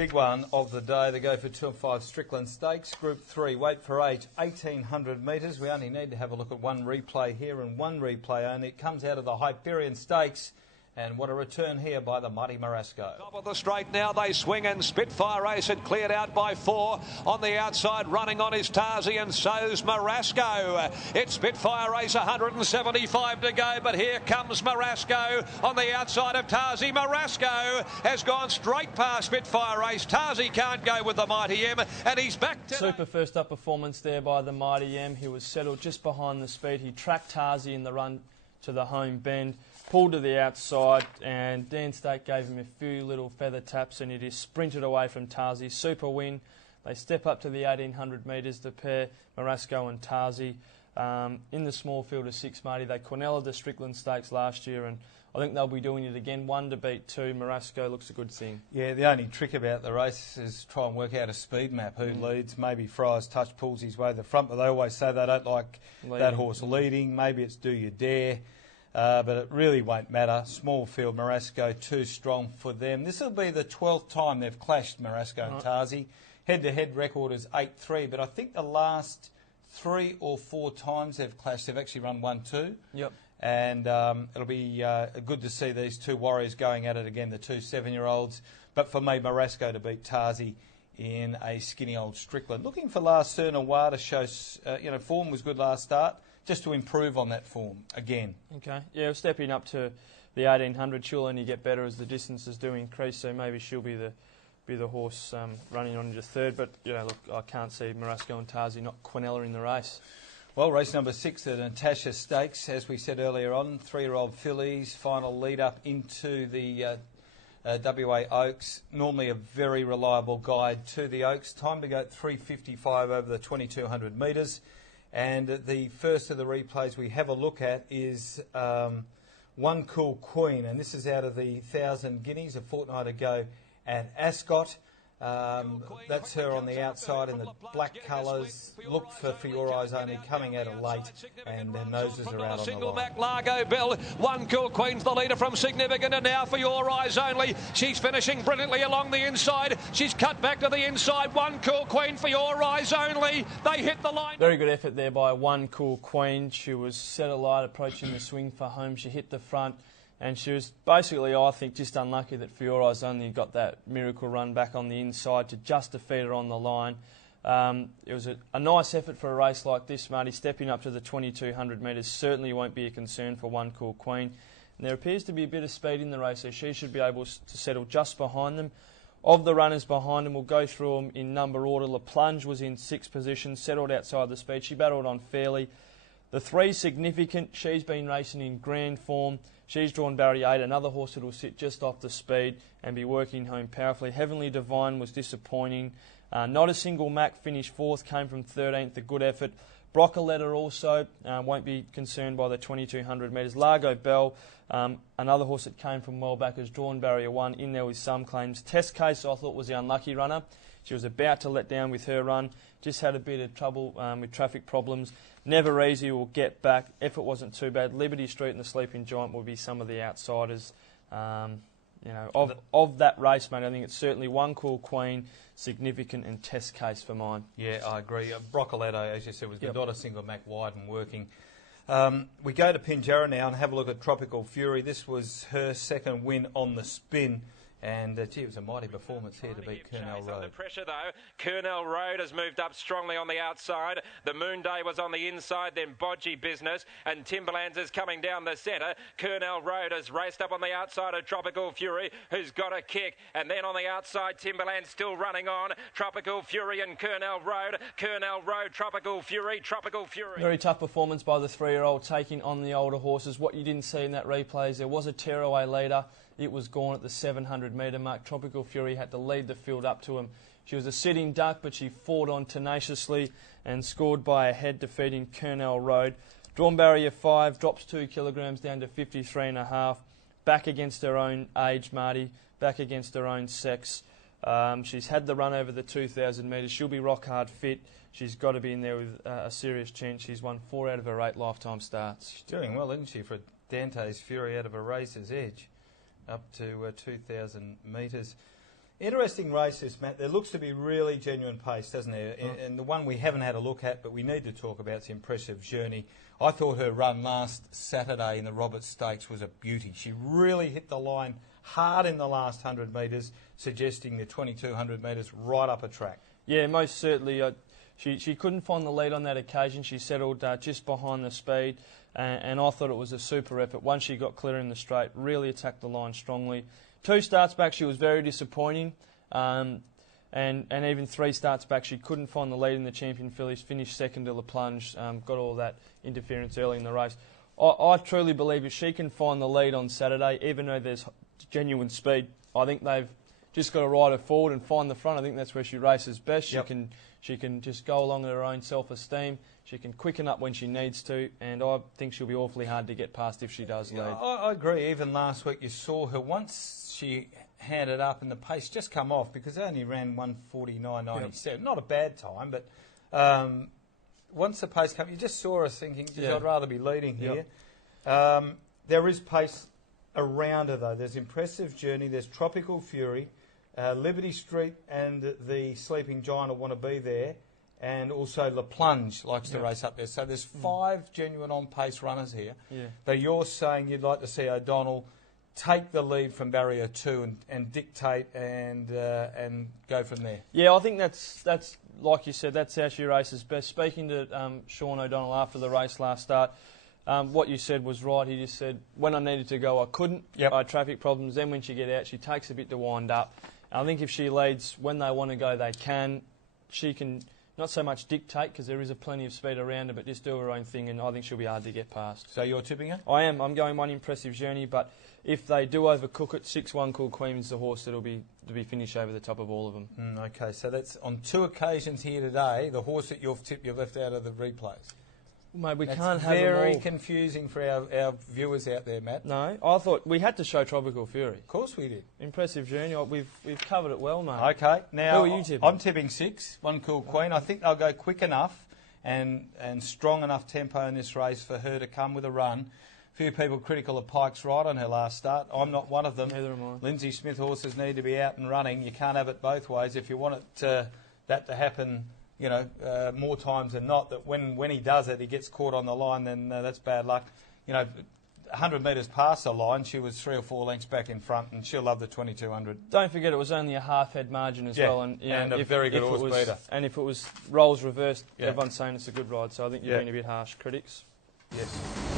Big one of the day. They go for 2 and 5 Strickland Stakes, Group 3, weight for age, 1,800 metres. We only need to have a look at one replay here and one replay only. It comes out of the Hyperion Stakes. And what a return here by the mighty Marasco. Top of the straight now, they swing, and Spitfire Race had cleared out by 4. On the outside, running on is Tarzi, and so's Marasco. It's Spitfire Race, 175 to go, but here comes Marasco on the outside of Tarzi. Marasco has gone straight past Spitfire Race. Tarzi can't go with the Mighty M, and he's back to... Super first up performance there by the Mighty M. He was settled just behind the speed. He tracked Tarzi in the run to the home bend, pulled to the outside, and Dan Stake gave him a few little feather taps, and he just sprinted away from Tarzi. Super win. They step up to the 1,800 metres to pair Marasco and Tarzi. In the small field of 6, Marty, they Quinella the Strickland Stakes last year, and I think they'll be doing it again. 1 to beat 2. Marasco looks a good thing. Yeah, the only trick about the race is try and work out a speed map. Who leads? Maybe Friar's Touch pulls his way to the front, but they always say they don't like that horse leading. Maybe it's Do You Dare. But it really won't matter. Small field, Marasco too strong for them. This will be the 12th time they've clashed, Marasco and Tarzi. Head-to-head record is 8-3, but I think the last 3 or 4 times they've clashed, they've actually run 1-2. Yep. And it'll be good to see these two warriors going at it again, the 2 7-year-olds. But for me, Marasco to beat Tarzi in a skinny old Strickland. Looking for last Cernawar to show, form was good last start. Just to improve on that form again. Okay, yeah, stepping up to the 1,800, she'll only get better as the distances do increase, so maybe she'll be the horse running on into third. But look, I can't see Marasco and Tarzi not Quinella in the race. Well, race number 6, the Natasha Stakes, as we said earlier on, 3-year-old fillies, final lead up into the WA Oaks. Normally a very reliable guide to the Oaks. Time to go at 3:55 over the 2,200 metres. And the first of the replays we have a look at is One Cool Queen, and this is out of the 1,000 guineas a fortnight ago at Ascot. That's her on the outside in the black colours. Look for Your Eyes Only coming out of late, and her noses are out on the line. Back Largo Bell, One Cool Queen's the leader from Significant, and now For Your Eyes Only. She's finishing brilliantly along the inside. She's cut back to the inside. One Cool Queen, For Your Eyes Only. They hit the line. Very good effort there by One Cool Queen. She was set alight approaching the swing for home. She hit the front. And she was basically, I think, just unlucky that For Your Eyes Only got that miracle run back on the inside to just defeat her on the line. It was a nice effort for a race like this, Marty. Stepping up to the 2,200 metres certainly won't be a concern for One Cool Queen. And there appears to be a bit of speed in the race, so she should be able to settle just behind them. Of the runners behind them, we'll go through them in number order. La Plunge was in 6th position, settled outside the speed. She battled on fairly. The 3 Significant, she's been racing in grand form. She's drawn barrier 8, another horse that will sit just off the speed and be working home powerfully. Heavenly Divine was disappointing. Not a Single Mac finished 4th, came from 13th, a good effort. Broccoletta also won't be concerned by the 2,200 metres. Largo Bell, another horse that came from well back, has drawn barrier 1 in there with some claims. Test Case I thought was the unlucky runner. She was about to let down with her run, just had a bit of trouble with traffic problems. Never Easy will get back. Effort wasn't too bad. Liberty Street and the Sleeping Giant will be some of the outsiders of that race, mate. I think it's certainly One Cool Queen, Significant and Test Case for mine. Yeah, I agree. Broccoletta, as you said, was not a Single Mac wide and working. We go to Pinjarra now and have a look at Tropical Fury. This was her 2nd win on the spin. And, it was a mighty performance here to beat Kurnell Road. Under pressure, though. Kurnell Road has moved up strongly on the outside. The Moon Day was on the inside, then Bodgy Business. And Timberlands is coming down the centre. Kurnell Road has raced up on the outside of Tropical Fury, who's got a kick. And then on the outside, Timberlands still running on. Tropical Fury and Kurnell Road. Kurnell Road, Tropical Fury, Tropical Fury. Very tough performance by the 3-year-old taking on the older horses. What you didn't see in that replay is there was a tearaway leader. It was gone at the 700 metre mark. Tropical Fury had to lead the field up to him. She was a sitting duck, but she fought on tenaciously and scored by a head, defeating Kurnell Road. Drawn barrier 5, drops 2 kilograms down to 53.5. Back against her own age, Marty. Back against her own sex. She's had the run over the 2,000 metres. She'll be rock hard fit. She's got to be in there with a serious chance. She's won 4 out of her 8 lifetime starts. She's doing well, isn't she, for Dante's Fury out of a racer's edge up to 2,000 metres. Interesting race this, Matt. There looks to be really genuine pace, doesn't there? And the one we haven't had a look at, but we need to talk about, is Impressive Journey. I thought her run last Saturday in the Roberts Stakes was a beauty. She really hit the line hard in the last 100 metres, suggesting the 2,200 metres right up a track. Yeah, most certainly. She couldn't find the lead on that occasion. She settled just behind the speed, and I thought it was a super effort. Once she got clear in the straight, really attacked the line strongly. 2 starts back, she was very disappointing, and even 3 starts back, she couldn't find the lead in the Champion Fillies, finished second to La Plunge, got all that interference early in the race. I truly believe if she can find the lead on Saturday, even though there's genuine speed, I think they've just got to ride her forward and find the front. I think that's where she races best. Yep. She can just go along with her own self-esteem. She can quicken up when she needs to, and I think she'll be awfully hard to get past if she does lead. I agree. Even last week you saw her, once she handed up and the pace just come off, because they only ran 1:49.97. Yep. Not a bad time, but once the pace came, you just saw us thinking, I'd rather be leading here. Yep. There is pace around her, though. There's Impressive Journey, there's Tropical Fury, Liberty Street and the Sleeping Giant will want to be there, and also La Plunge likes to race up there. So there's 5 genuine on-pace runners here. Yeah. But you're saying you'd like to see O'Donnell take the lead from barrier 2 and dictate and go from there. Yeah, I think that's like you said, that's how she races best. Speaking to Sean O'Donnell after the race last start, what you said was right. He just said, when I needed to go, I couldn't. Yep. I had traffic problems. Then when she get out, she takes a bit to wind up. I think if she leads when they want to go, they can. She can not so much dictate, because there is plenty of speed around her, but just do her own thing, and I think she'll be hard to get past. So you're tipping her? I am. I'm going 1 Impressive Journey, but if they do overcook it, 6-1 Cool Queen's the horse that'll be finished over the top of all of them. Okay, so that's on 2 occasions here today. The horse that you've tipped, you've left out of the replays. Mate, we That's can't have them all. very confusing for our viewers out there, Matt. No, I thought we had to show Tropical Fury. Of course we did. Impressive Journey. We've covered it well, mate. Okay, now who are you tipping? I'm tipping 6, 1 Cool Queen. I think they'll go quick enough and strong enough tempo in this race for her to come with a run. A few people critical of Pike's Ride on her last start. I'm not one of them. Neither am I. Lindsay Smith horses need to be out and running. You can't have it both ways. If you want that to happen, more times than not, that when he does it, he gets caught on the line, then that's bad luck. 100 metres past the line, she was 3 or 4 lengths back in front, and she'll love the 2,200. Don't forget it was only a half-head margin as well. And a very good horse beater. And if it was roles reversed, everyone's saying it's a good ride, so I think you're being a bit harsh, critics. Yes.